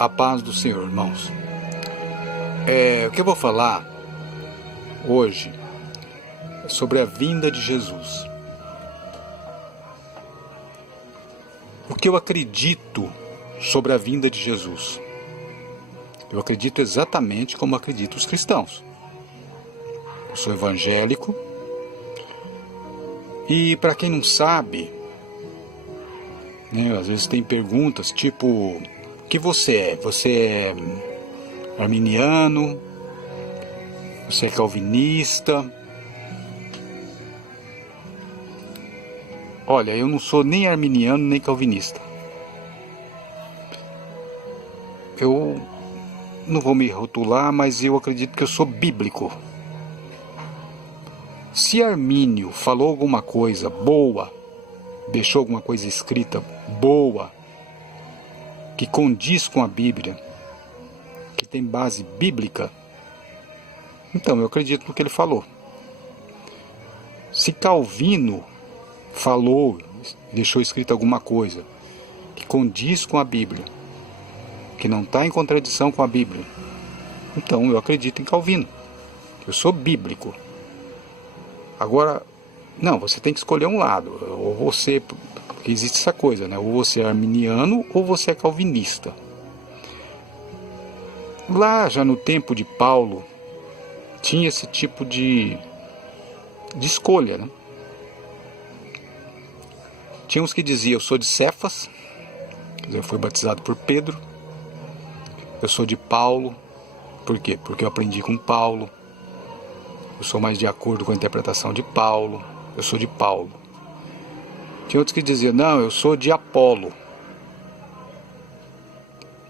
A paz do Senhor, irmãos. O que eu vou falar hoje é sobre a vinda de Jesus. O que eu acredito sobre a vinda de Jesus? Eu acredito exatamente como acreditam os cristãos. Eu sou evangélico e, para quem não sabe, às vezes tem perguntas tipo: o que você é? Você é arminiano? Você é calvinista? Olha, eu não sou nem arminiano nem calvinista. Eu não vou me rotular, mas eu acredito que eu sou bíblico. Se Armínio falou alguma coisa boa, deixou alguma coisa escrita boa, que condiz com a Bíblia, que tem base bíblica, então eu acredito no que ele falou. Se Calvino falou, deixou escrita alguma coisa que condiz com a Bíblia, que não está em contradição com a Bíblia, então eu acredito em Calvino. Eu sou bíblico. Agora, não, você tem que escolher um lado. Ou você, porque existe essa coisa, né? Ou você é arminiano ou você é calvinista. Lá já no tempo de Paulo, tinha esse tipo de escolha, né? Tinha uns que diziam: eu sou de Cefas, quer dizer, eu fui batizado por Pedro. Eu sou de Paulo. Por quê? Porque eu aprendi com Paulo. Eu sou mais de acordo com a interpretação de Paulo. Eu sou de Paulo. Tinha outros que diziam: não, eu sou de Apolo.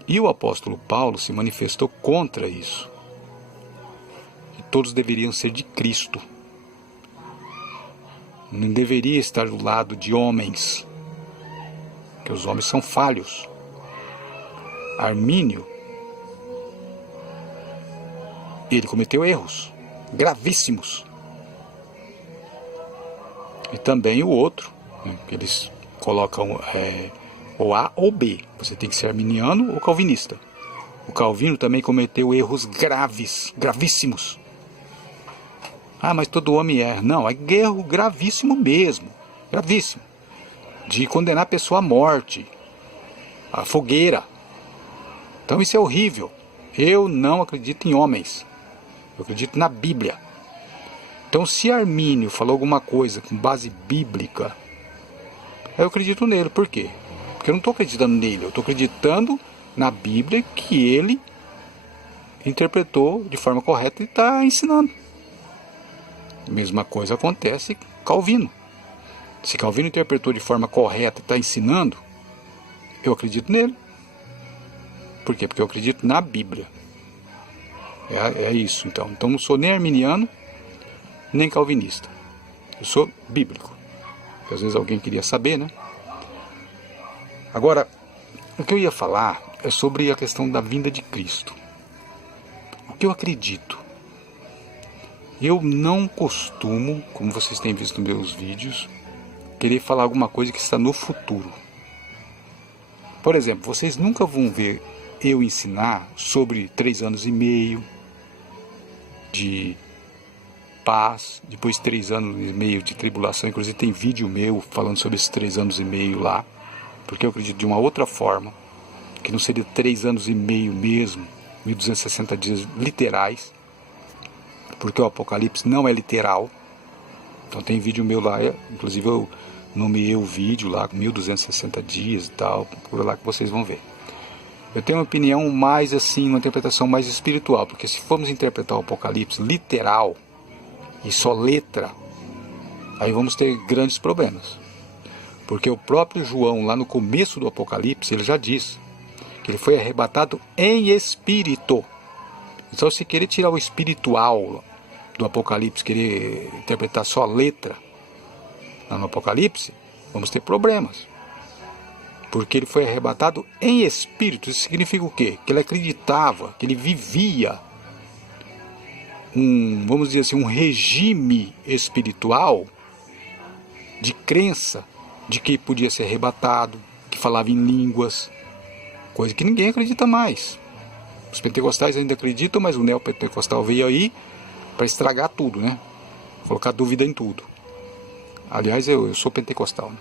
E o apóstolo Paulo se manifestou contra isso. Que todos deveriam ser de Cristo. Não deveria estar do lado de homens, que os homens são falhos. Armínio, ele cometeu erros gravíssimos. E também o outro, que eles colocam ou A ou B. Você tem que ser arminiano ou calvinista. O Calvino também cometeu erros gravíssimos. Ah, mas todo homem erra. Não, é erro gravíssimo mesmo. Gravíssimo. De condenar a pessoa à morte, à fogueira. Então isso é horrível. Eu não acredito em homens. Eu acredito na Bíblia. Então, se Armínio falou alguma coisa com base bíblica, eu acredito nele. Por quê? Porque eu não estou acreditando nele. Eu estou acreditando na Bíblia que ele interpretou de forma correta e está ensinando. A mesma coisa acontece com Calvino. Se Calvino interpretou de forma correta e está ensinando, eu acredito nele. Por quê? Porque eu acredito na Bíblia. É isso, então. Então não sou nem arminiano, nem calvinista. Eu sou bíblico. Às vezes alguém queria saber, né? Agora, o que eu ia falar é sobre a questão da vinda de Cristo. O que eu acredito? Eu não costumo, como vocês têm visto nos meus vídeos, querer falar alguma coisa que está no futuro. Por exemplo, vocês nunca vão ver eu ensinar sobre 3 anos e meio de paz, depois 3 anos e meio de tribulação. Inclusive tem vídeo meu falando sobre esses 3 anos e meio lá, porque eu acredito de uma outra forma, que não seria 3 anos e meio mesmo, 1260 dias literais, porque o Apocalipse não é literal. Então tem vídeo meu lá, inclusive eu nomeei o vídeo lá com 1260 dias e tal, por lá que vocês vão ver. Eu tenho uma opinião mais assim, uma interpretação mais espiritual, porque se formos interpretar o Apocalipse literal e só letra, aí vamos ter grandes problemas. Porque o próprio João, lá no começo do Apocalipse, ele já diz que ele foi arrebatado em espírito. Então, se querer tirar o espiritual do Apocalipse, querer interpretar só a letra lá no Apocalipse, vamos ter problemas. Porque ele foi arrebatado em espírito. Isso significa o quê? Que ele acreditava, que ele vivia vamos dizer assim, um regime espiritual de crença de que podia ser arrebatado, que falava em línguas, coisa que ninguém acredita mais. Os pentecostais ainda acreditam, mas o neopentecostal veio aí para estragar tudo, né? Colocar dúvida em tudo. Aliás, eu sou pentecostal, né?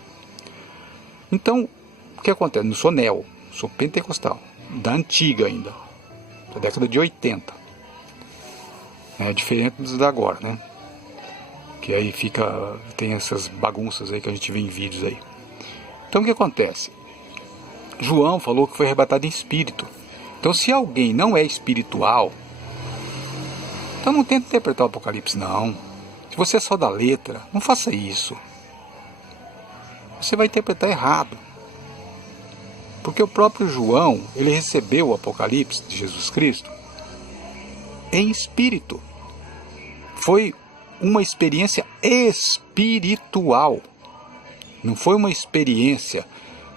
Então, o que acontece? Não sou neo, sou pentecostal, da antiga ainda, da década de 80. É diferente dos da agora, né? Que aí tem essas bagunças aí que a gente vê em vídeos aí. Então o que acontece? João falou que foi arrebatado em espírito. Então se alguém não é espiritual, então não tenta interpretar o Apocalipse, não. Se você é só da letra, não faça isso. Você vai interpretar errado. Porque o próprio João, ele recebeu o Apocalipse de Jesus Cristo em espírito. Foi uma experiência espiritual. Não foi uma experiência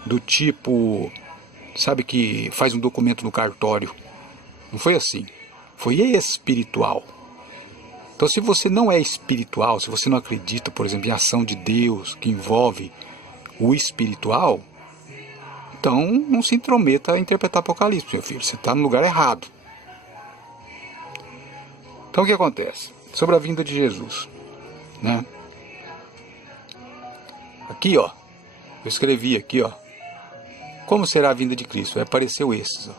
do tipo, sabe, que faz um documento no cartório. Não foi assim. Foi espiritual. Então, se você não é espiritual, se você não acredita, por exemplo, em ação de Deus, que envolve o espiritual, então não se intrometa a interpretar Apocalipse, meu filho. Você está no lugar errado. Então, o que acontece? Sobre a vinda de Jesus, né? Aqui, ó, eu escrevi aqui, ó, como será a vinda de Cristo? Apareceu esses, ó,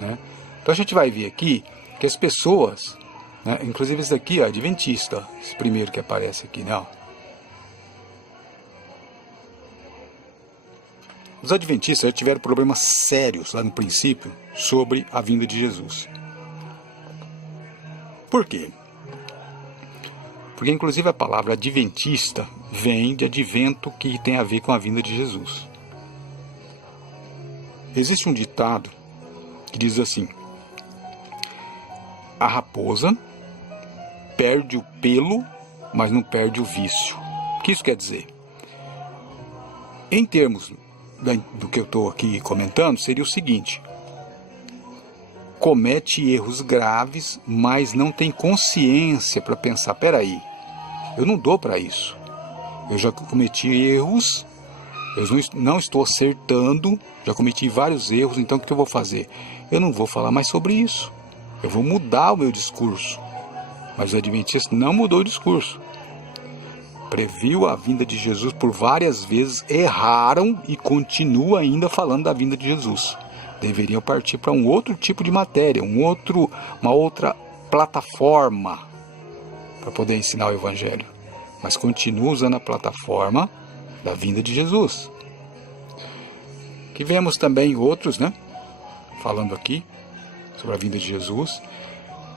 né? Então a gente vai ver aqui que as pessoas, né, inclusive esse daqui, ó, adventista, ó, esse primeiro que aparece aqui, né? Ó. Os adventistas já tiveram problemas sérios lá no princípio sobre a vinda de Jesus. Por quê? Porque inclusive a palavra adventista vem de advento, que tem a ver com a vinda de Jesus. Existe um ditado que diz assim: a raposa perde o pelo, mas não perde o vício. O que isso quer dizer? Em termos do que eu estou aqui comentando, seria o seguinte: comete erros graves, mas não tem consciência para pensar, peraí, eu não dou para isso. Eu já cometi erros, eu não estou acertando, já cometi vários erros, então o que eu vou fazer? Eu não vou falar mais sobre isso. Eu vou mudar o meu discurso. Mas o adventista não mudou o discurso. Previu a vinda de Jesus por várias vezes, erraram e continua ainda falando da vinda de Jesus. Deveriam partir para um outro tipo de matéria, uma outra plataforma para poder ensinar o Evangelho. Mas continua usando a plataforma da vinda de Jesus. Que vemos também outros, né, falando aqui sobre a vinda de Jesus.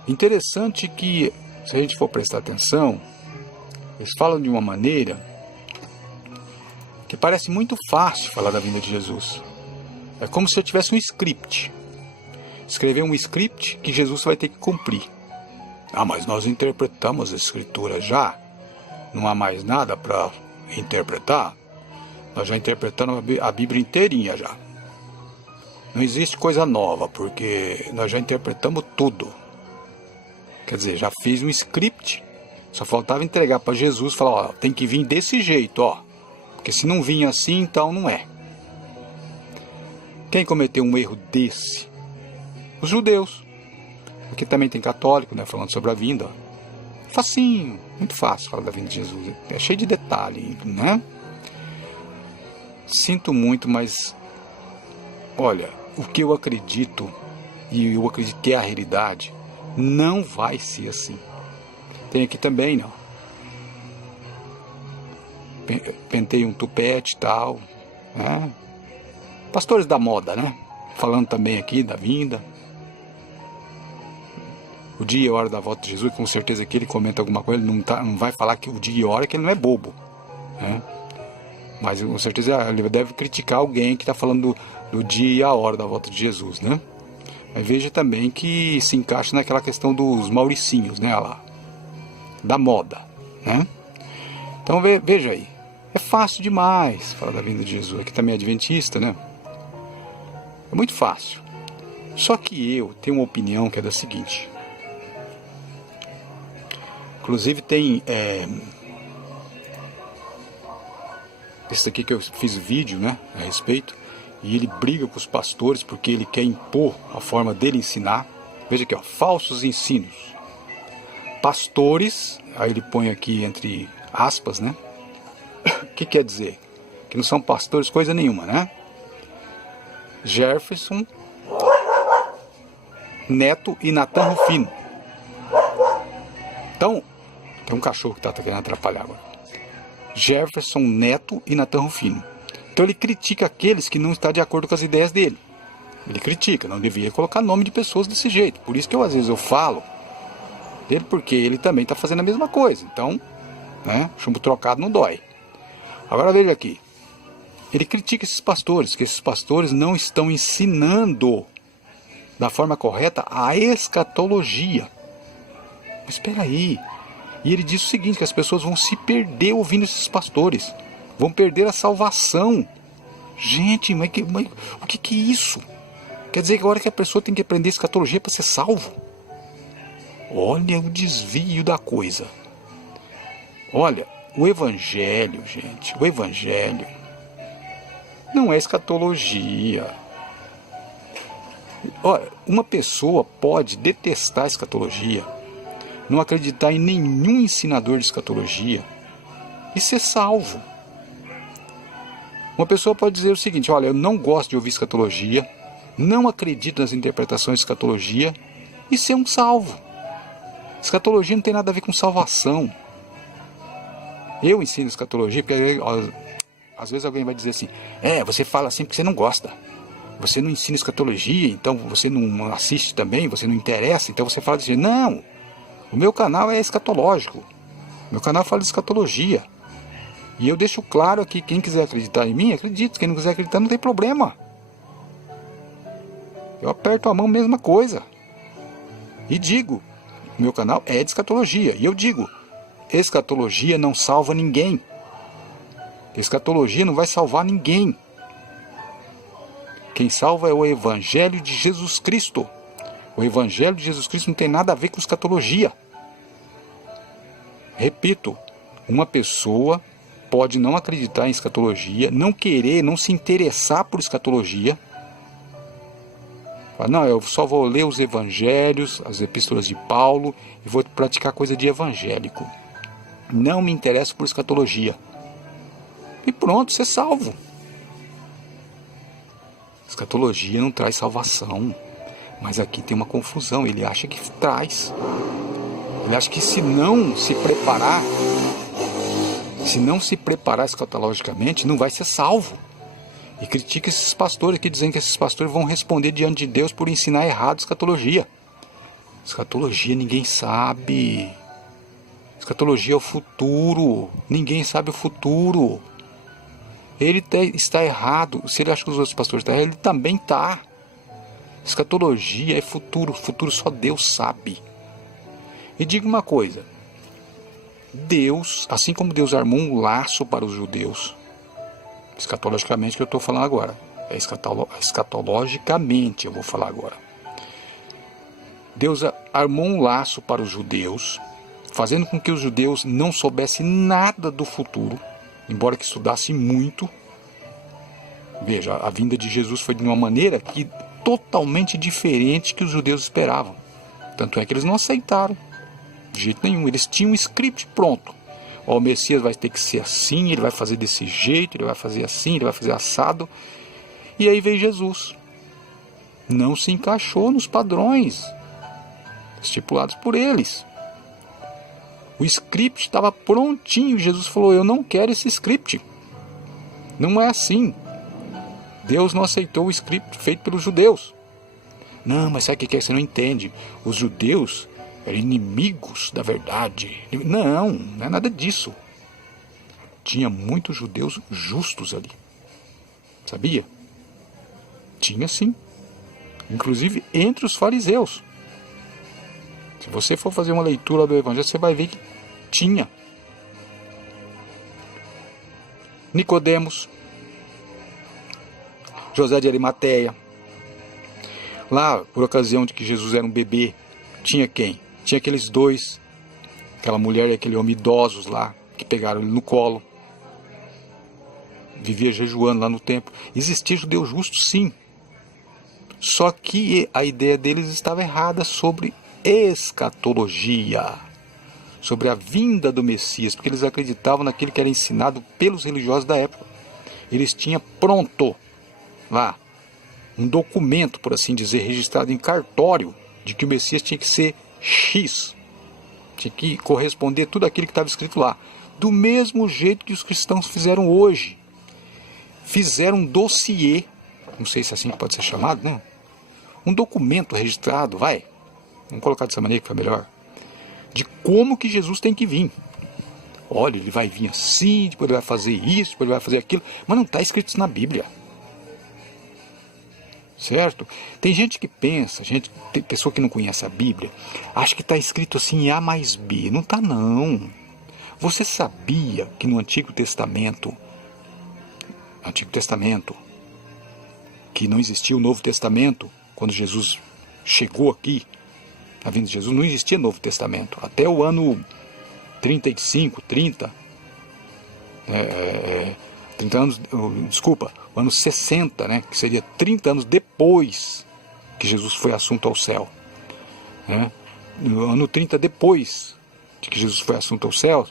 Interessante que, se a gente for prestar atenção, eles falam de uma maneira que parece muito fácil falar da vinda de Jesus. É como se eu tivesse um script. Escrever um script que Jesus vai ter que cumprir. Ah, mas nós interpretamos a Escritura já. Não há mais nada para interpretar. Nós já interpretamos a Bíblia inteirinha já. Não existe coisa nova, porque nós já interpretamos tudo. Quer dizer, já fiz um script. Só faltava entregar para Jesus e falar, ó, tem que vir desse jeito, ó. Porque se não vir assim, então não é. Quem cometeu um erro desse? Os judeus. Aqui também tem católico, né, falando sobre a vinda. Facinho, muito fácil falar da vinda de Jesus. É cheio de detalhe, né? Sinto muito, mas olha, o que eu acredito, e eu acredito que é a realidade, não vai ser assim. Tem aqui também, não. Pentei um tupete e tal, né? Pastores da moda, né? Falando também aqui da vinda. O dia e a hora da volta de Jesus, com certeza que ele comenta alguma coisa, ele não vai falar que o dia e a hora, que ele não é bobo, né? Mas com certeza ele deve criticar alguém que está falando do dia e a hora da volta de Jesus, né? Mas veja também que se encaixa naquela questão dos mauricinhos, né? Lá, da moda, né? Então veja aí, é fácil demais falar da vinda de Jesus. Aqui também é adventista, né? É muito fácil. Só que eu tenho uma opinião que é da seguinte. Inclusive tem esse aqui que eu fiz vídeo, né, a respeito, e ele briga com os pastores porque ele quer impor a forma dele ensinar. Veja aqui, ó, falsos ensinos. Pastores, aí ele põe aqui entre aspas, né? O que quer dizer? Que não são pastores coisa nenhuma, né? Jefferson Neto e Natan Rufino. Então, tem um cachorro que está querendo atrapalhar agora. Jefferson Neto e Natan Rufino. Então ele critica aqueles que não estão de acordo com as ideias dele. Ele critica, não deveria colocar nome de pessoas desse jeito. Por isso que às vezes eu falo dele, porque ele também está fazendo a mesma coisa. Então, né, chumbo trocado não dói. Agora veja aqui. Ele critica esses pastores, que esses pastores não estão ensinando da forma correta a escatologia. Mas espera aí. E ele diz o seguinte, que as pessoas vão se perder ouvindo esses pastores. Vão perder a salvação. Gente, mas o que é isso? Quer dizer que agora que a pessoa tem que aprender escatologia para ser salvo? Olha o desvio da coisa. Olha, o evangelho, gente, o evangelho não é escatologia. Olha, uma pessoa pode detestar a escatologia, não acreditar em nenhum ensinador de escatologia e ser salvo. Uma pessoa pode dizer o seguinte, olha, eu não gosto de ouvir escatologia, não acredito nas interpretações de escatologia e ser um salvo. Escatologia não tem nada a ver com salvação. Eu ensino escatologia porque às vezes alguém vai dizer assim, você fala assim porque você não gosta. Você não ensina escatologia, então você não assiste também, você não interessa, então você fala assim, não, o meu canal é escatológico. Meu canal fala de escatologia. E eu deixo claro aqui, quem quiser acreditar em mim, acredite. Quem não quiser acreditar, não tem problema. Eu aperto a mão, mesma coisa. E digo, meu canal é de escatologia. E eu digo, escatologia não salva ninguém. Escatologia não vai salvar ninguém. Quem salva é o Evangelho de Jesus Cristo. O Evangelho de Jesus Cristo não tem nada a ver com escatologia. Repito, uma pessoa pode não acreditar em escatologia, não querer, não se interessar por escatologia. Fala, não, eu só vou ler os evangelhos, as epístolas de Paulo e vou praticar coisa de evangélico. Não me interesso por escatologia. E pronto, você é salvo. Escatologia não traz salvação. Mas aqui tem uma confusão, ele acha que traz. Ele acha que se não se preparar escatologicamente, não vai ser salvo. E critica esses pastores aqui, dizendo que esses pastores vão responder diante de Deus por ensinar errado escatologia. Escatologia ninguém sabe. Escatologia é o futuro. Ninguém sabe o futuro. Ele está errado. Se ele acha que os outros pastores estão errados, ele também está. Escatologia é futuro. Futuro só Deus sabe. E diga uma coisa. Deus, assim como Deus armou um laço para os judeus, escatologicamente que eu estou falando agora, escatologicamente eu vou falar agora. Deus armou um laço para os judeus, fazendo com que os judeus não soubessem nada do futuro, embora que estudassem muito. Veja, a vinda de Jesus foi de uma maneira que totalmente diferente que os judeus esperavam. Tanto é que eles não aceitaram. De jeito nenhum, eles tinham um script pronto. O Messias vai ter que ser assim, ele vai fazer desse jeito, ele vai fazer assim, ele vai fazer assado. E aí veio Jesus. Não se encaixou nos padrões estipulados por eles. O script estava prontinho. Jesus falou, eu não quero esse script. Não é assim. Deus não aceitou o script feito pelos judeus. Não, mas sabe o que é? Você não entende. Os judeus eram inimigos da verdade. Não é nada disso. Tinha muitos judeus justos ali. Sabia? Tinha sim. Inclusive entre os fariseus. Se você for fazer uma leitura do Evangelho, você vai ver que tinha. Nicodemos, José de Arimateia. Lá, por ocasião de que Jesus era um bebê, tinha quem? Tinha aqueles dois, aquela mulher e aquele homem idosos lá, que pegaram ele no colo. vivia jejuando lá no templo. Existia judeu justo, sim. Só que a ideia deles estava errada sobre escatologia, sobre a vinda do Messias, porque eles acreditavam naquilo que era ensinado pelos religiosos da época. Eles tinham pronto lá um documento, por assim dizer, registrado em cartório, de que o Messias tinha que ser X, tinha que corresponder a tudo aquilo que estava escrito lá. Do mesmo jeito que os cristãos fizeram hoje. Fizeram um dossiê, não sei se assim pode ser chamado, não? Um documento registrado, vamos colocar dessa maneira que foi melhor, de como que Jesus tem que vir. Olha, ele vai vir assim, depois ele vai fazer isso, depois ele vai fazer aquilo, mas não está escrito isso na Bíblia. Certo? Tem gente que pensa, tem pessoa que não conhece a Bíblia, acha que está escrito assim A mais B. Não está, não. Você sabia que no Antigo Testamento, que não existia o Novo Testamento, quando Jesus chegou aqui, a vinda de Jesus, não existia Novo Testamento. Até o ano 35, 30 anos, o ano 60, né, que seria 30 anos depois que Jesus foi assunto ao céu. No ano 30 depois de que Jesus foi assunto ao céu,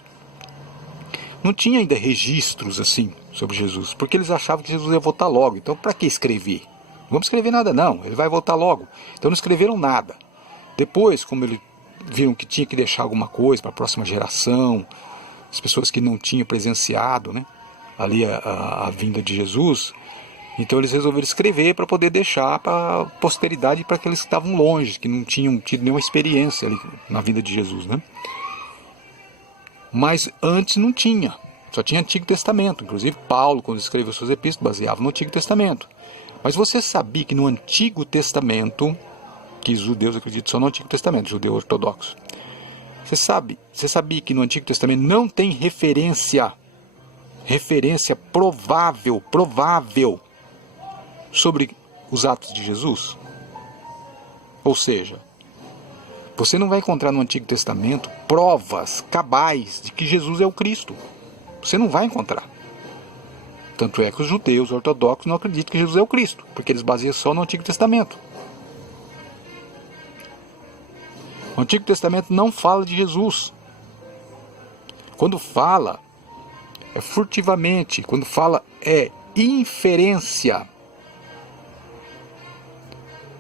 não tinha ainda registros assim sobre Jesus, porque eles achavam que Jesus ia voltar logo. Então, para que escrever? Não vamos escrever nada não, ele vai voltar logo. Então não escreveram nada. Depois, como eles viram que tinha que deixar alguma coisa para a próxima geração, as pessoas que não tinham presenciado, né, ali a vinda de Jesus, então eles resolveram escrever para poder deixar para a posteridade, para aqueles que estavam longe, que não tinham tido nenhuma experiência ali na vinda de Jesus, né? Mas antes não tinha, só tinha Antigo Testamento. Inclusive Paulo, quando escreveu suas epístolas, baseava no Antigo Testamento. Mas você sabia que no Antigo Testamento, que os judeus acreditam só no Antigo Testamento, judeu ortodoxo, você sabia que no Antigo Testamento não tem referência provável sobre os atos de Jesus? Ou seja, você não vai encontrar no Antigo Testamento provas cabais de que Jesus é o Cristo. Você não vai encontrar. Tanto é que os judeus ortodoxos não acreditam que Jesus é o Cristo, porque eles baseiam só no Antigo Testamento. O Antigo Testamento não fala de Jesus. Quando fala, é furtivamente. Quando fala, é inferência.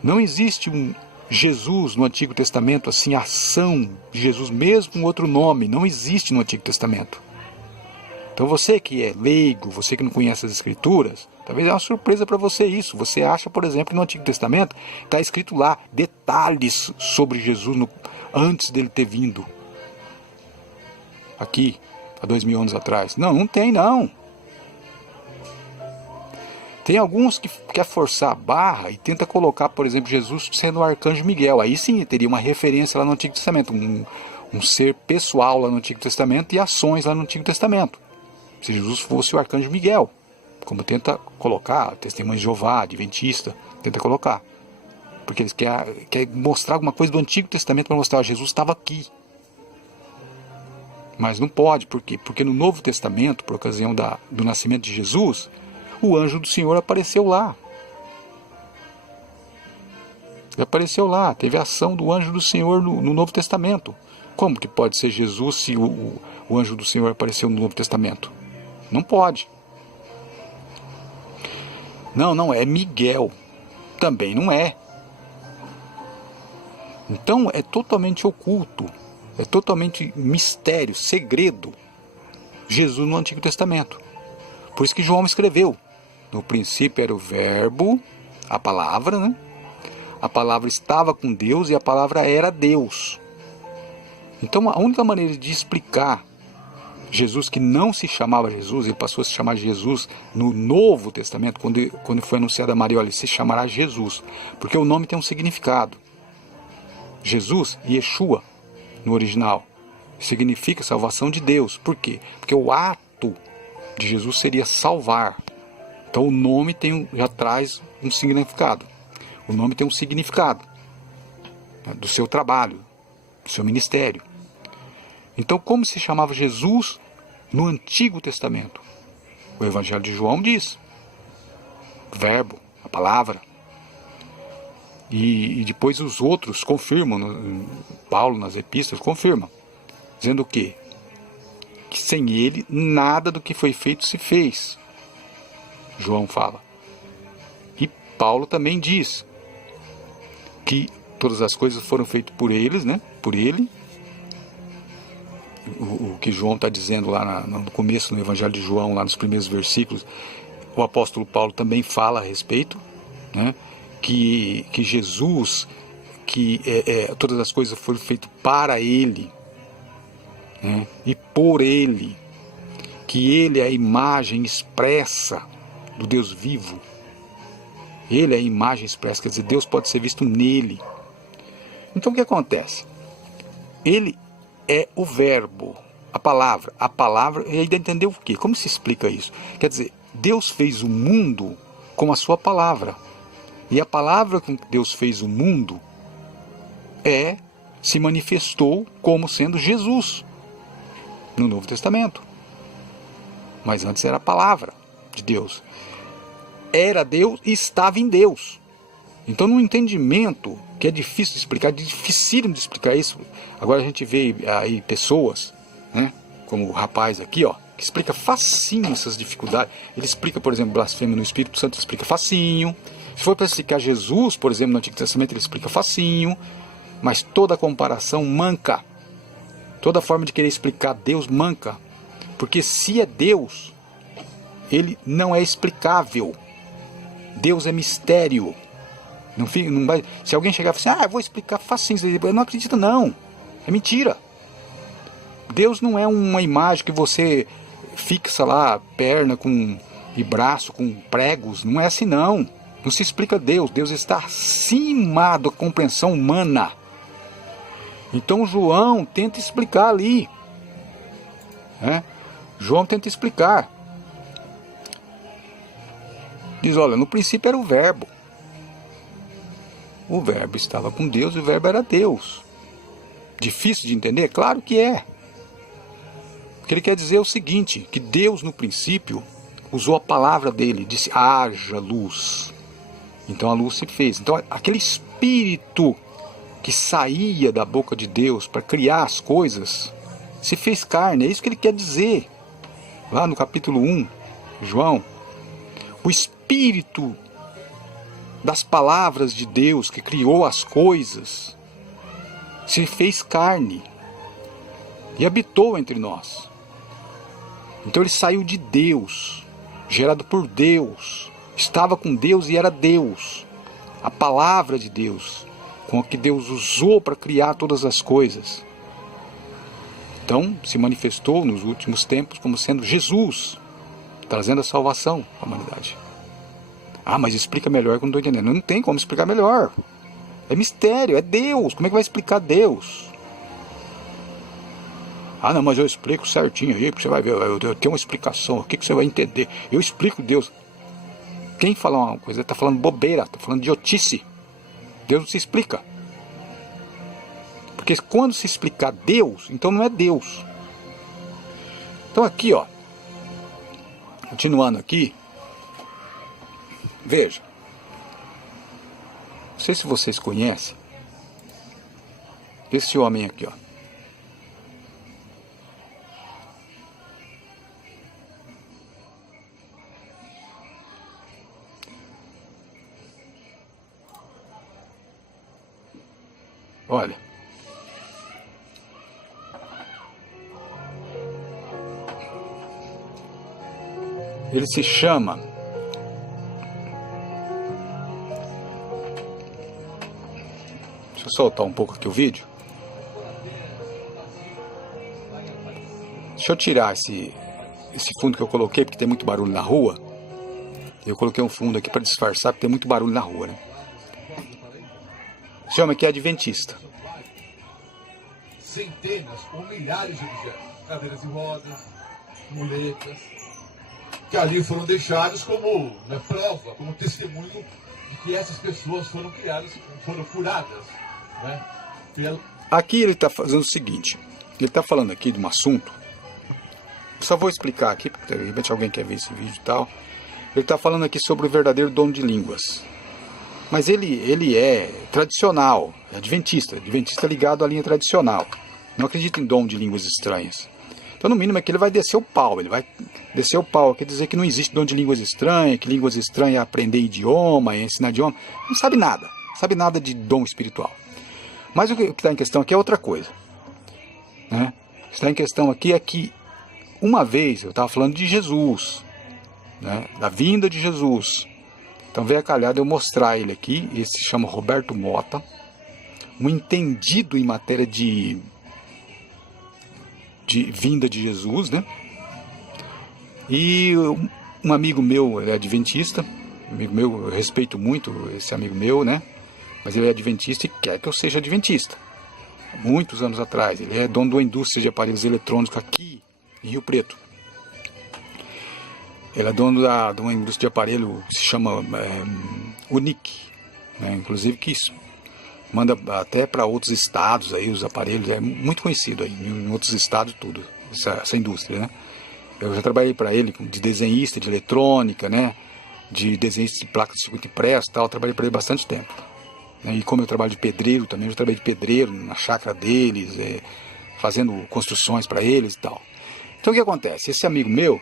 Não existe um Jesus no Antigo Testamento, assim, ação de Jesus, mesmo com outro nome, não existe no Antigo Testamento. Então você que é leigo, você que não conhece as Escrituras, talvez é uma surpresa para você isso. Você acha, por exemplo, que no Antigo Testamento está escrito lá detalhes sobre Jesus antes dele ter vindo aqui, há 2000 anos atrás. Não, não tem não. Tem alguns que quer forçar a barra e tenta colocar, por exemplo, Jesus sendo o arcanjo Miguel. Aí sim teria uma referência lá no Antigo Testamento, um ser pessoal lá no Antigo Testamento e ações lá no Antigo Testamento. Se Jesus fosse o arcanjo Miguel, como tenta colocar, Testemunho de Jeová, Adventista, tenta colocar. Porque eles querem mostrar alguma coisa do Antigo Testamento para mostrar que Jesus estava aqui. Mas não pode, por quê? Porque no Novo Testamento, por ocasião do nascimento de Jesus, o anjo do Senhor apareceu lá. Ele apareceu lá, teve a ação do anjo do Senhor no Novo Testamento. Como que pode ser Jesus se o anjo do Senhor apareceu no Novo Testamento? Não pode. Não, é Miguel. Também não é. Então é totalmente oculto, é totalmente mistério, segredo, Jesus no Antigo Testamento. Por isso que João escreveu: no princípio era o verbo, a palavra, né? A palavra estava com Deus e a palavra era Deus. Então a única maneira de explicar Jesus, que não se chamava Jesus, ele passou a se chamar Jesus no Novo Testamento, quando foi anunciado a Maria, ele se chamará Jesus, porque o nome tem um significado. Jesus, Yeshua, no original, significa salvação de Deus. Por quê? Porque o ato de Jesus seria salvar. Então o nome já traz um significado. O nome tem um significado, né, do seu trabalho, do seu ministério. Então como se chamava Jesus no Antigo Testamento? O Evangelho de João diz. O verbo, a palavra. E depois os outros confirmam, Paulo nas epístolas confirma, dizendo o quê? Que sem ele nada do que foi feito se fez. João fala. E Paulo também diz que todas as coisas foram feitas por eles, né? Por ele. O que João está dizendo lá no começo, no Evangelho de João, lá nos primeiros versículos, o apóstolo Paulo também fala a respeito, né? Que Jesus, todas as coisas foram feitas para ele, né? E por ele, que ele é a imagem expressa do Deus vivo. Ele é a imagem expressa, quer dizer, Deus pode ser visto nele. Então o que acontece? Ele é o verbo, a palavra, e aí entender o quê? Como se explica isso? Quer dizer, Deus fez o mundo com a sua palavra. E a palavra com que Deus fez o mundo se manifestou como sendo Jesus no Novo Testamento. Mas antes era a palavra de Deus. Era Deus e estava em Deus. Então, no entendimento, que é difícil de explicar, é dificílimo de explicar isso. Agora a gente vê aí pessoas, né, como o rapaz aqui, ó, que explica facinho essas dificuldades. Ele explica, por exemplo, blasfêmia no Espírito Santo, ele explica facinho. Se for para explicar Jesus, por exemplo, no Antigo Testamento, ele explica facinho. Mas toda comparação manca. Toda forma de querer explicar Deus manca. Porque se é Deus, ele não é explicável. Deus é mistério. Não vai, se alguém chegar e falar assim, eu vou explicar facinho, eu não acredito não. É mentira. Deus não é uma imagem que você fixa lá, perna e braço com pregos. Não é assim não. Não se explica Deus. Deus está acima da compreensão humana. Então João tenta explicar ali. João tenta explicar. Diz, olha, no princípio era o verbo. O verbo estava com Deus e o verbo era Deus. Difícil de entender? Claro que é. O que ele quer dizer é o seguinte, que Deus no princípio usou a palavra dele, disse, haja luz. Então a luz se fez. Então aquele espírito que saía da boca de Deus para criar as coisas, se fez carne. É isso que ele quer dizer. Lá no capítulo 1, João, o espírito das palavras de Deus que criou as coisas se fez carne e habitou entre nós. Então ele saiu de Deus, gerado por Deus, estava com Deus e era Deus, a palavra de Deus, com a que Deus usou para criar todas as coisas. Então se manifestou nos últimos tempos como sendo Jesus, trazendo a salvação à humanidade. Mas explica melhor que eu não estou entendendo. Não tem como explicar melhor. É mistério, é Deus. Como é que vai explicar Deus? Não, mas eu explico certinho aí, porque você vai ver, eu tenho uma explicação aqui que você vai entender. Eu explico Deus. Quem fala uma coisa está falando bobeira, está falando idiotice. Deus não se explica. Porque quando se explicar Deus, então não é Deus. Então aqui, ó, continuando aqui, veja, não sei se vocês conhecem esse homem aqui, ó. Olha, ele se chama deixa eu soltar um pouco aqui o vídeo. Deixa eu tirar esse fundo que eu coloquei, porque tem muito barulho na rua. Eu coloquei um fundo aqui para disfarçar, porque tem muito barulho na rua, né? Esse homem aqui é adventista. Centenas ou milhares de objetos, cadeiras de rodas, muletas, que ali foram deixados como prova, como testemunho de que essas pessoas foram criadas, foram curadas, né? Aqui ele está fazendo o seguinte, ele está falando aqui de um assunto Só vou explicar aqui, porque de repente alguém quer ver esse vídeo e tal. Ele está falando aqui sobre o verdadeiro dom de línguas. Mas ele é tradicional, é adventista ligado à linha tradicional. Não acredita em dom de línguas estranhas. Então, no mínimo, é que ele vai descer o pau. Ele vai descer o pau, quer dizer que não existe dom de línguas estranhas, que línguas estranhas é aprender idioma, é ensinar idioma. Não sabe nada de dom espiritual. Mas o que está em questão aqui é outra coisa, né? O que está em questão aqui é que, uma vez, eu estava falando de Jesus, né? Da vinda de Jesus. Então veio a calhar de eu mostrar ele aqui. Esse se chama Roberto Mota, um entendido em matéria de vinda de Jesus, né? E um amigo meu, ele é adventista, amigo meu, eu respeito muito esse amigo meu, né? Mas ele é adventista e quer que eu seja adventista. Muitos anos atrás, ele é dono de uma indústria de aparelhos eletrônicos aqui em Rio Preto. Ele é dono de uma indústria de aparelho que se chama Unic, né? Inclusive que isso manda até para outros estados aí os aparelhos, é muito conhecido aí em outros estados tudo, essa indústria, né? Eu já trabalhei para ele de desenhista de eletrônica, né? De desenhista de placas de circuito impresso e tal, trabalhei para ele bastante tempo, né? E como eu trabalho de pedreiro também, eu já trabalhei de pedreiro na chácara deles, fazendo construções para eles e tal. Então o que acontece? Esse amigo meu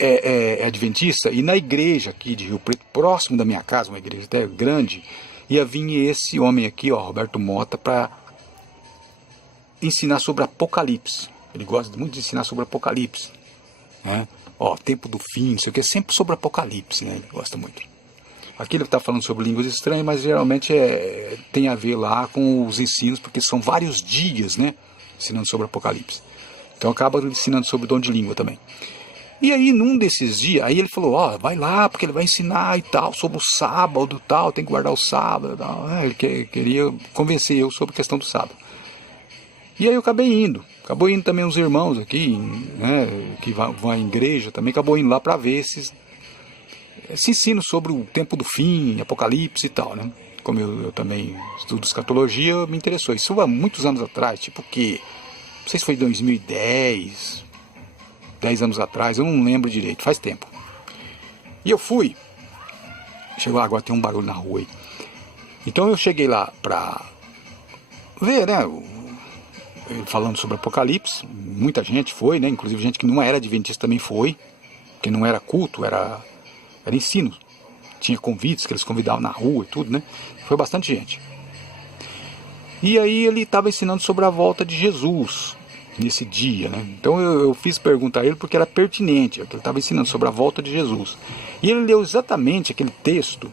é adventista, e na igreja aqui de Rio Preto, próximo da minha casa, uma igreja até grande, ia vir esse homem aqui, ó, Roberto Mota, para ensinar sobre Apocalipse. Ele gosta muito de ensinar sobre Apocalipse, né? Ó, tempo do fim, não sei o que, sempre sobre Apocalipse, né? Ele gosta muito. Aqui ele está falando sobre línguas estranhas, mas geralmente tem a ver lá com os ensinos, porque são vários dias, né? Ensinando sobre Apocalipse. Então acaba ensinando sobre o dom de língua também. E aí, num desses dias, aí ele falou, ó, vai lá, porque ele vai ensinar e tal, sobre o sábado e tal, tem que guardar o sábado e tal. Ele queria convencer eu sobre a questão do sábado. E aí eu acabei indo. Acabou indo também uns irmãos aqui, né, que vão à igreja também, acabou indo lá para ver esse ensino sobre o tempo do fim, Apocalipse e tal, né. Como eu também estudo escatologia, me interessou. Isso há muitos anos atrás, tipo que, não sei se foi 2010... 10 anos atrás, eu não lembro direito, faz tempo. E eu fui. Chegou agora, tem um barulho na rua aí. Então eu cheguei lá pra ver, né? Falando sobre Apocalipse. Muita gente foi, né? Inclusive gente que não era adventista também foi. Porque não era culto, era ensino. Tinha convites que eles convidavam na rua e tudo, né? Foi bastante gente. E aí ele estava ensinando sobre a volta de Jesus nesse dia, né? Então eu fiz perguntar a ele porque era pertinente, porque ele estava ensinando sobre a volta de Jesus. E ele leu exatamente aquele texto,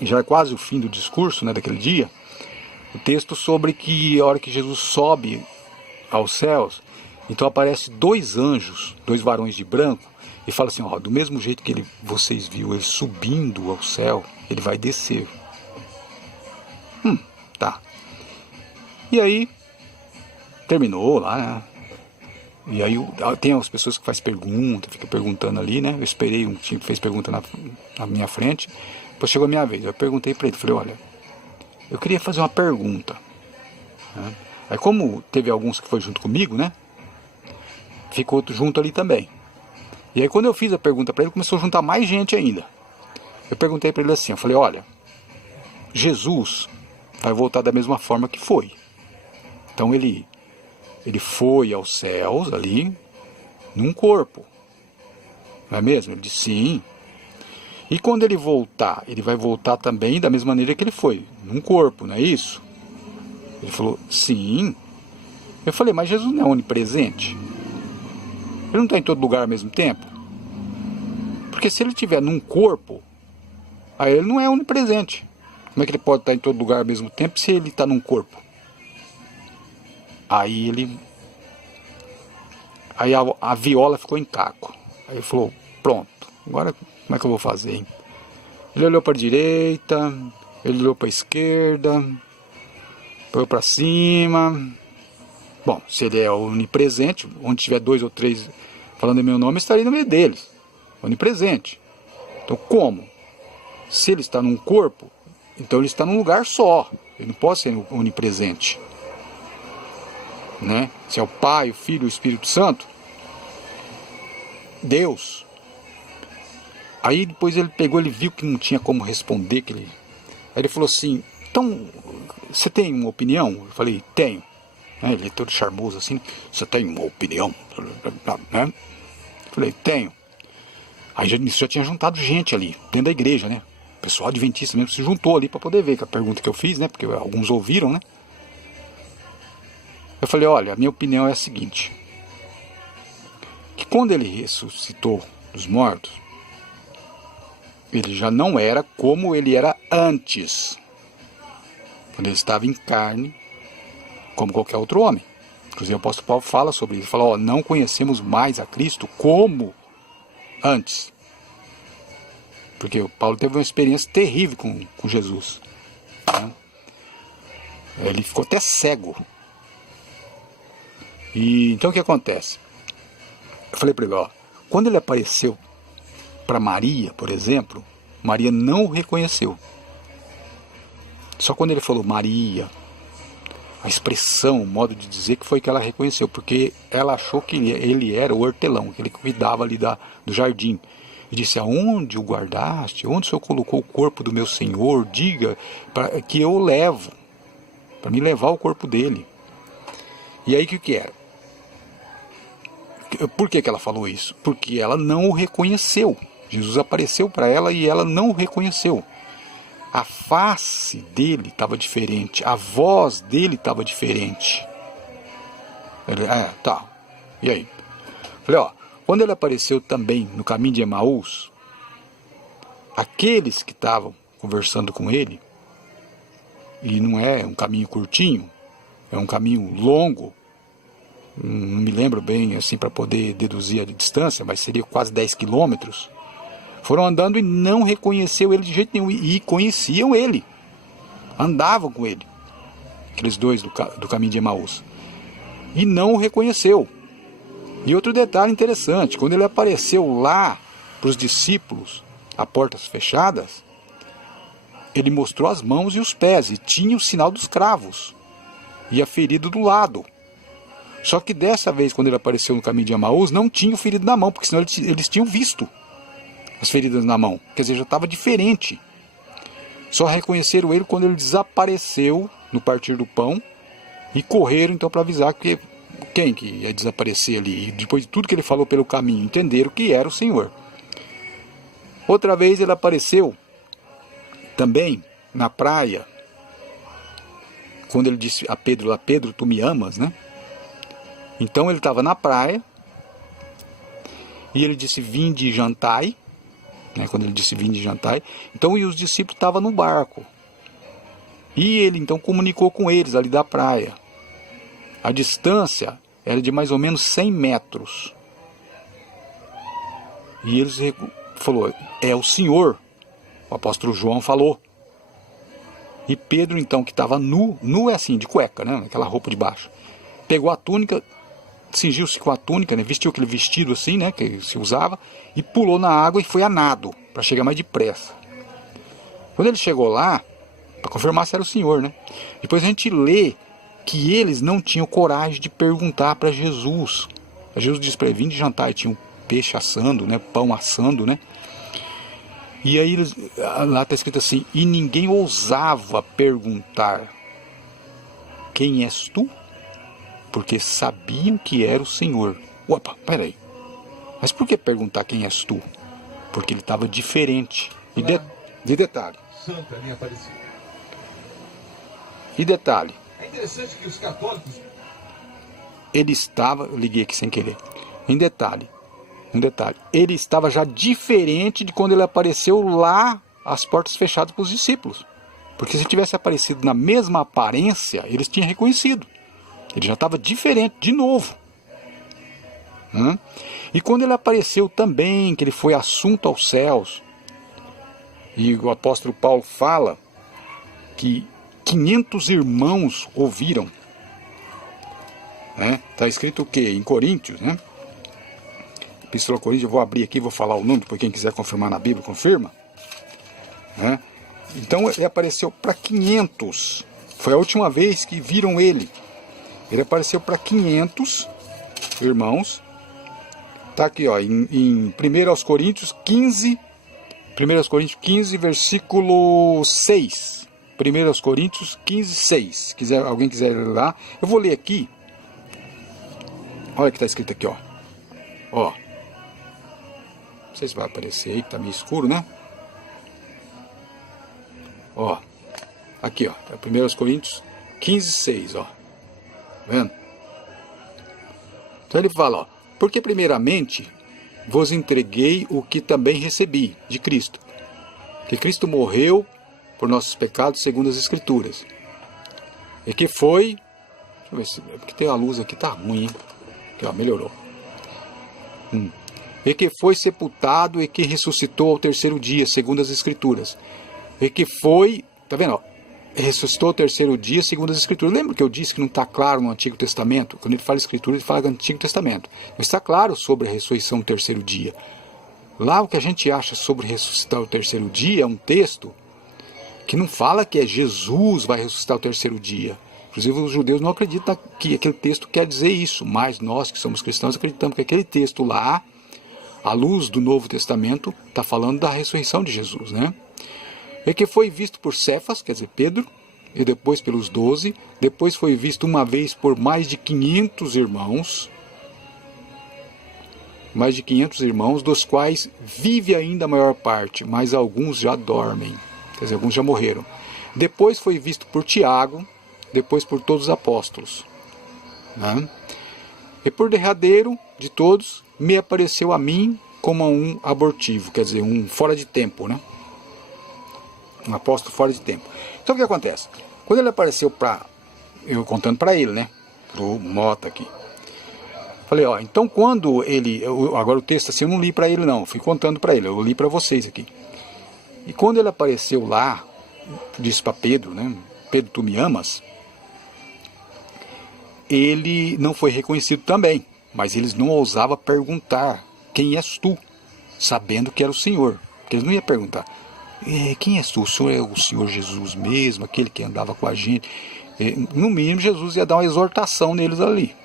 já é quase o fim do discurso, né, daquele dia, o texto sobre que a hora que Jesus sobe aos céus, então aparece dois anjos, dois varões de branco, e fala assim, ó, do mesmo jeito que vocês viram ele subindo ao céu, ele vai descer. Tá. E aí terminou lá, né? E aí tem as pessoas que fazem pergunta, fica perguntando ali, né? Eu esperei um time que fez pergunta na minha frente. Depois chegou a minha vez. Eu perguntei para ele, falei, olha, eu queria fazer uma pergunta, né? Aí como teve alguns que foi junto comigo, né? Ficou outro junto ali também. E aí quando eu fiz a pergunta para ele, começou a juntar mais gente ainda. Eu perguntei para ele assim, eu falei, olha, Jesus vai voltar da mesma forma que foi. Então ele foi aos céus ali, num corpo. Não é mesmo? Ele disse sim. E quando ele voltar, ele vai voltar também da mesma maneira que ele foi, num corpo, não é isso? Ele falou, sim. Eu falei, mas Jesus não é onipresente? Ele não está em todo lugar ao mesmo tempo? Porque se ele estiver num corpo, aí ele não é onipresente. Como é que ele pode estar em todo lugar ao mesmo tempo se ele está num corpo? Aí a viola ficou em caco. Aí ele falou, pronto, agora como é que eu vou fazer, hein? Ele olhou para a direita, ele olhou para a esquerda, olhou para cima. Bom, se ele é onipresente, onde tiver 2 ou 3 falando em meu nome, eu estaria no meio deles. Onipresente. Então como? Se ele está num corpo, então ele está num lugar só. Ele não pode ser onipresente. né? Se é o Pai, o Filho e o Espírito Santo, Deus. Aí depois ele pegou, ele viu que não tinha como responder, aí ele falou assim, então, você tem uma opinião? Eu falei, tenho. Ele é todo charmoso assim, você tem uma opinião? Né? Eu falei, tenho. Aí já tinha juntado gente ali, dentro da igreja, né? O pessoal adventista mesmo se juntou ali para poder ver com a pergunta que eu fiz, né? Porque alguns ouviram, né? Eu falei, olha, a minha opinião é a seguinte, que quando ele ressuscitou dos mortos, ele já não era como ele era antes, quando ele estava em carne, como qualquer outro homem. Inclusive o apóstolo Paulo fala sobre isso, ele fala, ó, não conhecemos mais a Cristo como antes. Porque o Paulo teve uma experiência terrível com Jesus, né? Ele ficou até cego. E então o que acontece? Eu falei para ele, ó, quando ele apareceu para Maria, por exemplo, Maria não o reconheceu. Só quando ele falou Maria, a expressão, o modo de dizer que foi que ela reconheceu, porque ela achou que ele era o hortelão, aquele que cuidava ali do jardim. E disse, aonde o guardaste? Onde o Senhor colocou o corpo do meu Senhor? Diga que eu o levo, para me levar o corpo dele. E aí o que era? Por que ela falou isso? Porque ela não o reconheceu. Jesus apareceu para ela e ela não o reconheceu. A face dele estava diferente, a voz dele estava diferente. Tá. E aí? Falei, ó, quando ele apareceu também no caminho de Emaús, aqueles que estavam conversando com ele, e não é um caminho curtinho, é um caminho longo, não me lembro bem assim para poder deduzir a distância, mas seria quase 10 quilômetros, foram andando e não reconheceu ele de jeito nenhum, e conheciam ele, andavam com ele, aqueles dois do caminho de Emaús, e não o reconheceu. E outro detalhe interessante, quando ele apareceu lá para os discípulos, a portas fechadas, ele mostrou as mãos e os pés, e tinha o sinal dos cravos, e a ferida do lado. Só que dessa vez, quando ele apareceu no caminho de Emaús, não tinha o ferido na mão, porque senão eles tinham visto as feridas na mão. Quer dizer, já estava diferente. Só reconheceram ele quando ele desapareceu no partir do pão, e correram então para avisar que quem que ia desaparecer ali. E depois de tudo que ele falou pelo caminho, entenderam que era o Senhor. Outra vez ele apareceu também na praia, quando ele disse a Pedro lá, Pedro, tu me amas, né? Então ele estava na praia, e ele disse, vinde e jantai, né? Quando ele disse vinde e jantai, então, e os discípulos estavam no barco, e ele então comunicou com eles ali da praia. A distância era de mais ou menos 100 metros. E eles falou, é o Senhor. O apóstolo João falou. E Pedro então, que estava nu é assim, de cueca, né? Aquela roupa de baixo, pegou a túnica, cingiu-se com a túnica, né? Vestiu aquele vestido assim, né? Que se usava, e pulou na água e foi a nado, para chegar mais depressa. Quando ele chegou lá, para confirmar se era o Senhor, né? Depois a gente lê que eles não tinham coragem de perguntar para Jesus. Jesus disse para ele, vim de jantar, e tinha um peixe assando, né, pão assando, né? E aí lá está escrito assim, e ninguém ousava perguntar, quem és tu? Porque sabiam que era o Senhor. Opa, peraí, mas por que perguntar quem és tu? Porque ele estava diferente. E detalhe. Santa nem apareceu. E detalhe. É interessante que os católicos... Ele estava, eu liguei aqui sem querer, um detalhe, ele estava já diferente de quando ele apareceu lá, às portas fechadas para os discípulos, porque se tivesse aparecido na mesma aparência, eles tinham reconhecido, ele já estava diferente, de novo. E quando ele apareceu também, que ele foi assunto aos céus, e o apóstolo Paulo fala que 500 irmãos ouviram, né? Está escrito o quê? Em Coríntios, né? Epístola a Coríntios, eu vou abrir aqui, vou falar o número, para quem quiser confirmar na Bíblia, confirma, né? Então ele apareceu para 500, foi a última vez que viram ele. Ele apareceu para 500 irmãos. Tá aqui, ó, em 1 Coríntios 15, 1 Coríntios 15, versículo 6. 1 Coríntios 15, 6. Alguém quiser ler lá, eu vou ler aqui. Olha o que está escrito aqui, ó. Ó. Não sei se vai aparecer aí, que tá meio escuro, né? Ó. Aqui, ó. É 1 Coríntios 15, 6, ó. Tá vendo? Então ele fala, ó. Porque primeiramente vos entreguei o que também recebi de Cristo. Que Cristo morreu por nossos pecados segundo as Escrituras. E que foi... Deixa eu ver se... Porque tem a luz aqui, tá ruim, hein? Aqui, ó, melhorou. E que foi sepultado e que ressuscitou ao terceiro dia, segundo as Escrituras. E que foi... Tá vendo, ó? Ressuscitou ao terceiro dia, segundo as Escrituras. Lembra que eu disse que não está claro no Antigo Testamento? Quando ele fala Escritura, ele fala do Antigo Testamento. Não está claro sobre a ressurreição do terceiro dia. Lá o que a gente acha sobre ressuscitar o terceiro dia é um texto que não fala que é Jesus vai ressuscitar o terceiro dia. Inclusive os judeus não acreditam que aquele texto quer dizer isso, mas nós que somos cristãos acreditamos que aquele texto lá, à luz do Novo Testamento, está falando da ressurreição de Jesus, né? E que foi visto por Cefas, quer dizer, Pedro, e depois pelos 12, depois foi visto uma vez por mais de 500 irmãos, dos quais vive ainda a maior parte, mas alguns já dormem, quer dizer, alguns já morreram. Depois foi visto por Tiago, depois por todos os apóstolos, né? E por derradeiro de todos, me apareceu a mim como um abortivo, quer dizer, um fora de tempo, né? Um apóstolo fora de tempo. Então o que acontece? Quando ele apareceu eu contando para ele, né? Pro Mota aqui. Falei, ó, então quando ele... agora o texto assim eu não li para ele não, fui contando para ele, eu li para vocês aqui. E quando ele apareceu lá, disse para Pedro, né? Pedro, tu me amas? Ele não foi reconhecido também, mas eles não ousavam perguntar, quem és tu? Sabendo que era o Senhor, porque eles não iam perguntar. Quem és tu? O Senhor é o Senhor Jesus mesmo, aquele que andava com a gente? No mínimo, Jesus ia dar uma exortação neles ali,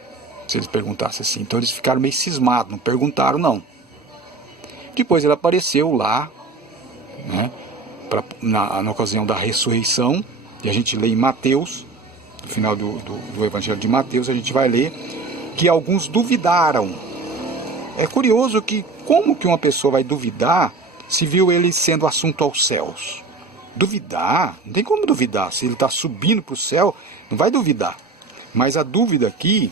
se eles perguntassem assim. Então eles ficaram meio cismados, não perguntaram não. Depois ele apareceu lá, né, na ocasião da ressurreição, e a gente lê em Mateus, no final do Evangelho de Mateus, a gente vai ler que alguns duvidaram. É curioso que como que uma pessoa vai duvidar se viu ele sendo assunto aos céus? Duvidar? Não tem como duvidar. Se ele está subindo para o céu, não vai duvidar. Mas a dúvida aqui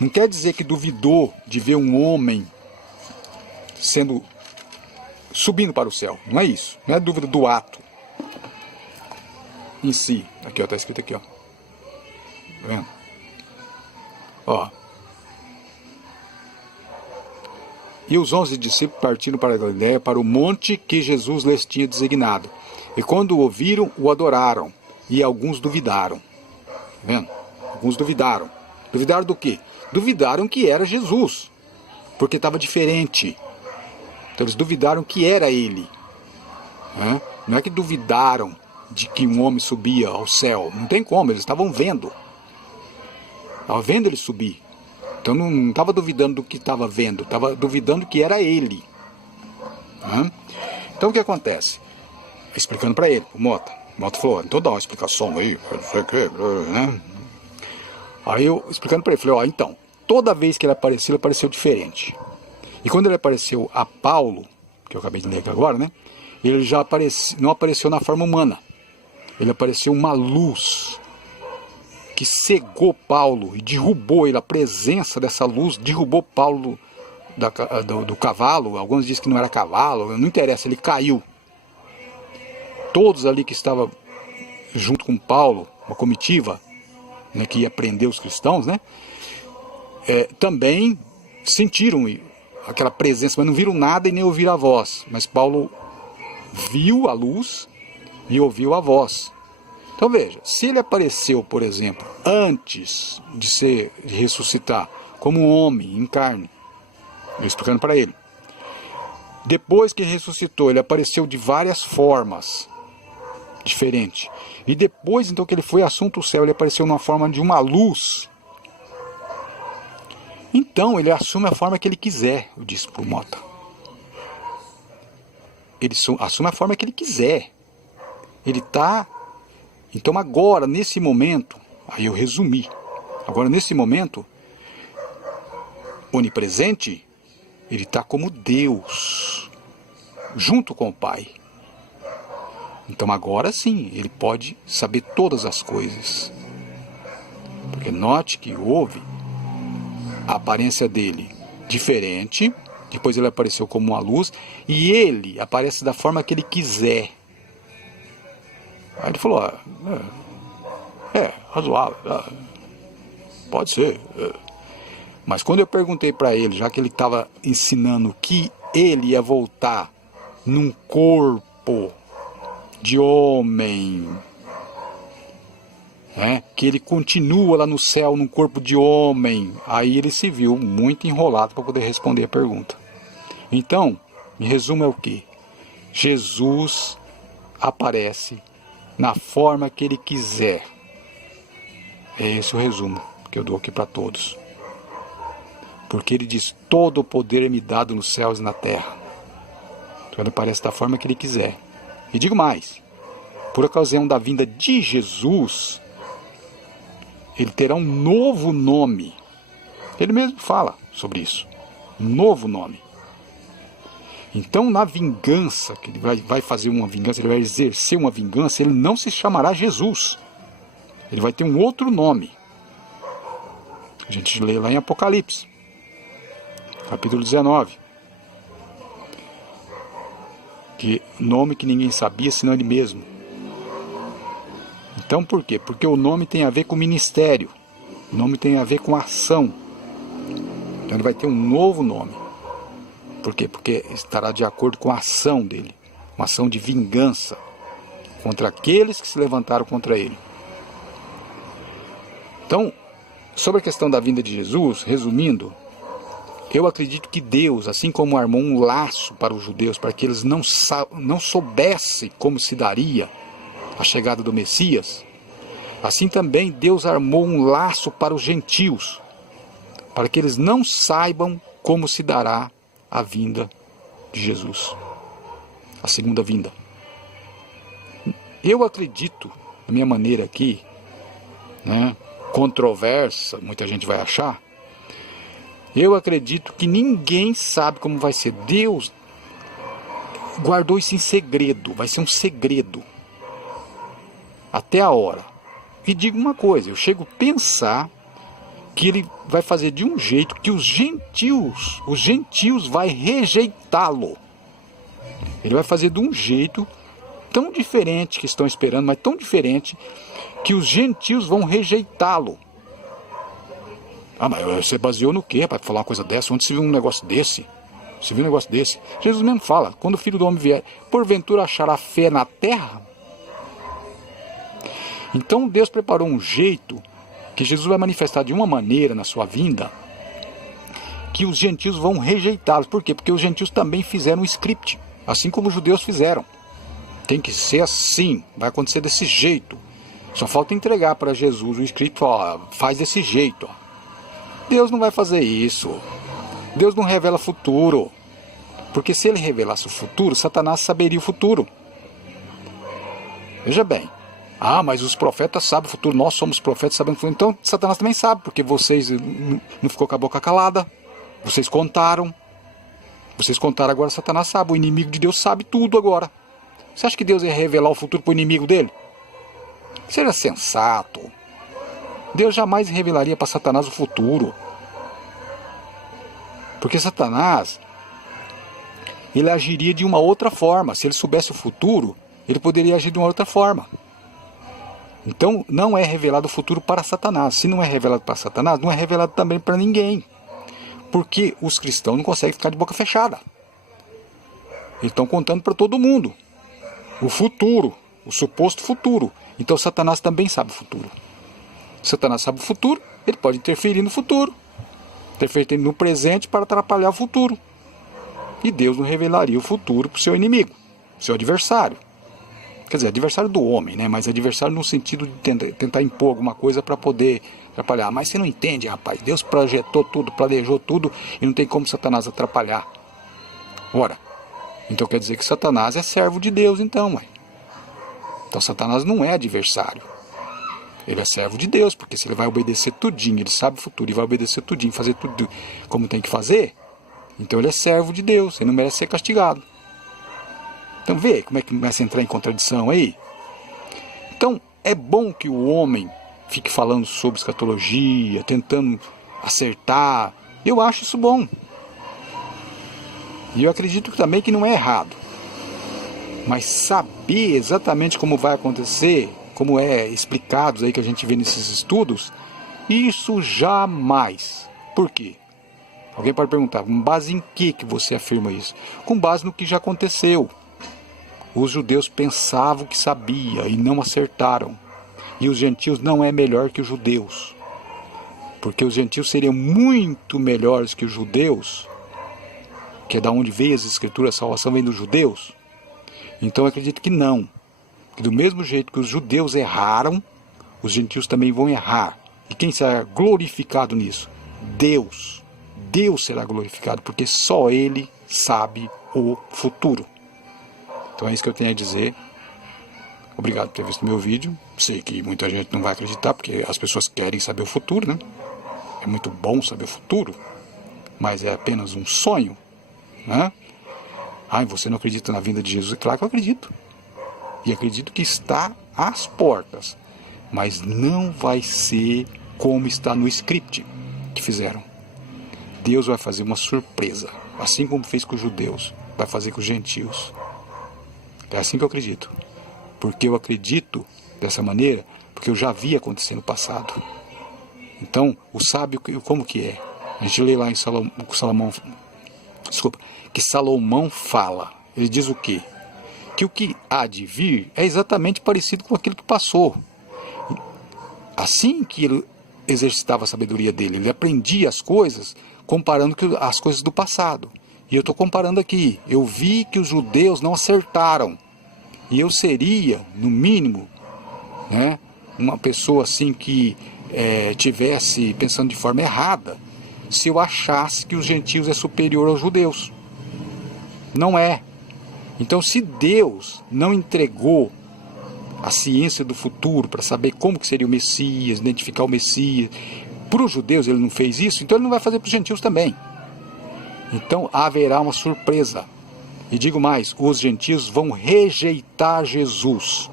não quer dizer que duvidou de ver um homem subindo para o céu. Não é isso. Não é dúvida do ato em si. Aqui, ó, está escrito aqui, ó. Tá vendo? Ó. E os 11 discípulos partiram para a Galiléia, para o monte que Jesus lhes tinha designado. E quando o ouviram, o adoraram. E alguns duvidaram. Tá vendo? Alguns duvidaram. Duvidaram do quê? Duvidaram que era Jesus. Porque estava diferente. Então eles duvidaram que era ele. Não é que duvidaram de que um homem subia ao céu. Não tem como, eles estavam vendo. Estavam vendo ele subir. Então não estava duvidando do que estava vendo, estava duvidando que era ele. Então o que acontece? Explicando para ele, o Mota. O Mota falou, então dá uma explicação aí, não sei o que, né? Aí eu, explicando para ele, falei, ó, então, toda vez que ele apareceu diferente. E quando ele apareceu a Paulo, que eu acabei de ler aqui agora, né? Ele já não apareceu na forma humana. Ele apareceu uma luz que cegou Paulo e derrubou ele. A presença dessa luz derrubou Paulo do cavalo. Alguns dizem que não era cavalo, não interessa, ele caiu. Todos ali que estavam junto com Paulo, uma comitiva, né, que ia prender os cristãos, né, também sentiram aquela presença, mas não viram nada e nem ouviram a voz. Mas Paulo viu a luz e ouviu a voz. Então veja, se ele apareceu, por exemplo, antes de ressuscitar, como um homem em carne, eu explicando para ele, depois que ressuscitou, ele apareceu de várias formas. diferente. E depois, então, que ele foi assunto ao céu, ele apareceu na forma de uma luz. Então, ele assume a forma que ele quiser, eu disse para o Mota. Ele assume a forma que ele quiser. Ele está... Então, agora, nesse momento, aí eu resumi. Agora, nesse momento, onipresente, ele está como Deus, junto com o Pai. Então agora sim, ele pode saber todas as coisas. Porque note que houve a aparência dele diferente, depois ele apareceu como uma luz, e ele aparece da forma que ele quiser. Aí ele falou, razoável, pode ser. Mas quando eu perguntei para ele, já que ele estava ensinando que ele ia voltar num corpo de homem, que ele continua lá no céu num corpo de homem, aí ele se viu muito enrolado para poder responder a pergunta. Então, em resumo é o quê? Jesus aparece na forma que ele quiser. É esse o resumo que eu dou aqui para todos. Porque ele diz, todo o poder é me dado nos céus e na terra. Então ele aparece da forma que ele quiser. E digo mais, por ocasião da vinda de Jesus, ele terá um novo nome. Ele mesmo fala sobre isso. Um novo nome. Então, na vingança, que ele vai fazer uma vingança, ele vai exercer uma vingança, ele não se chamará Jesus. Ele vai ter um outro nome. A gente lê lá em Apocalipse, capítulo 19. Que nome que ninguém sabia, senão ele mesmo. Então, por quê? Porque o nome tem a ver com ministério. O nome tem a ver com ação. Então, ele vai ter um novo nome. Por quê? Porque estará de acordo com a ação dele. Uma ação de vingança contra aqueles que se levantaram contra ele. Então, sobre a questão da vinda de Jesus, resumindo, eu acredito que Deus, assim como armou um laço para os judeus, para que eles não soubessem como se daria a chegada do Messias, assim também Deus armou um laço para os gentios, para que eles não saibam como se dará a vinda de Jesus, a segunda vinda. Eu acredito, da minha maneira aqui, controversa, muita gente vai achar, eu acredito que ninguém sabe como vai ser. Deus guardou isso em segredo, vai ser um segredo até a hora. E digo uma coisa, eu chego a pensar que ele vai fazer de um jeito que os gentios vai rejeitá-lo. Ele vai fazer de um jeito tão diferente que estão esperando, mas tão diferente que os gentios vão rejeitá-lo. Ah, mas você baseou no quê para falar uma coisa dessa? Onde se viu um negócio desse? Se viu um negócio desse? Jesus mesmo fala, quando o Filho do Homem vier, porventura achará fé na terra? Então Deus preparou um jeito que Jesus vai manifestar de uma maneira na sua vinda que os gentios vão rejeitá-los. Por quê? Porque os gentios também fizeram um script, assim como os judeus fizeram. Tem que ser assim, vai acontecer desse jeito. Só falta entregar para Jesus o script, faz desse jeito. Deus não vai fazer isso. Deus não revela futuro. Porque se ele revelasse o futuro, Satanás saberia o futuro. Veja bem. Ah, mas os profetas sabem o futuro. Nós somos profetas, sabemos o futuro. Então Satanás também sabe, porque vocês não ficou com a boca calada. Vocês contaram. Vocês contaram, agora Satanás sabe. O inimigo de Deus sabe tudo agora. Você acha que Deus ia revelar o futuro para o inimigo dele? Seja sensato. Deus jamais revelaria para Satanás o futuro. Porque Satanás, ele agiria de uma outra forma. Se ele soubesse o futuro, ele poderia agir de uma outra forma. Então, não é revelado o futuro para Satanás. Se não é revelado para Satanás, não é revelado também para ninguém. Porque os cristãos não conseguem ficar de boca fechada. Eles estão contando para todo mundo o futuro, o suposto futuro. Então, Satanás também sabe o futuro. Satanás sabe o futuro, ele pode interferir no futuro, interferir no presente para atrapalhar o futuro. E Deus não revelaria o futuro para o seu inimigo, seu adversário. Quer dizer, adversário do homem, né? Mas adversário no sentido de tentar impor alguma coisa para poder atrapalhar. Mas você não entende, rapaz. Deus projetou tudo, planejou tudo e não tem como Satanás atrapalhar. Ora, então quer dizer que Satanás é servo de Deus, então, ué. Então Satanás não é adversário. Ele é servo de Deus, porque se ele vai obedecer tudinho, ele sabe o futuro e vai obedecer tudinho, fazer tudo como tem que fazer, então ele é servo de Deus, ele não merece ser castigado. Então vê como é que começa a entrar em contradição aí. Então é bom que o homem fique falando sobre escatologia, tentando acertar. Eu acho isso bom. E eu acredito também que não é errado. Mas saber exatamente como vai acontecer, como é explicado aí que a gente vê nesses estudos, isso jamais. Por quê? Alguém pode perguntar, com base em que você afirma isso? Com base no que já aconteceu. Os judeus pensavam que sabia e não acertaram. E os gentios não é melhor que os judeus. Porque os gentios seriam muito melhores que os judeus, que é da onde veio as escrituras, a salvação vem dos judeus. Então eu acredito que não. Que do mesmo jeito que os judeus erraram, os gentios também vão errar. E quem será glorificado nisso? Deus. Deus será glorificado, porque só Ele sabe o futuro. Então é isso que eu tenho a dizer. Obrigado por ter visto meu vídeo. Sei que muita gente não vai acreditar, porque as pessoas querem saber o futuro, né? É muito bom saber o futuro, mas é apenas um sonho, né? Você não acredita na vinda de Jesus? É claro que eu acredito. E acredito que está às portas. Mas não vai ser como está no script que fizeram. Deus vai fazer uma surpresa. Assim como fez com os judeus, vai fazer com os gentios. É assim que eu acredito. Porque eu acredito dessa maneira, porque eu já vi acontecer no passado. Então, o sábio, como que é? A gente lê lá em que Salomão fala. Ele diz o quê? Que o que há de vir é exatamente parecido com aquilo que passou. Assim que ele exercitava a sabedoria dele, ele aprendia as coisas comparando as coisas do passado. E eu estou comparando aqui. Eu vi que os judeus não acertaram. E eu seria, no mínimo, né, uma pessoa assim que tivesse pensando de forma errada, se eu achasse que os gentios é superior aos judeus. Não é. Então, se Deus não entregou a ciência do futuro para saber como que seria o Messias, identificar o Messias, para os judeus ele não fez isso, então ele não vai fazer para os gentios também. Então haverá uma surpresa. E digo mais, os gentios vão rejeitar Jesus.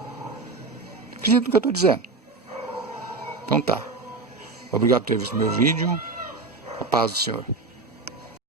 Acredito no que eu estou dizendo? Então tá. Obrigado por ter visto meu vídeo. A paz do Senhor.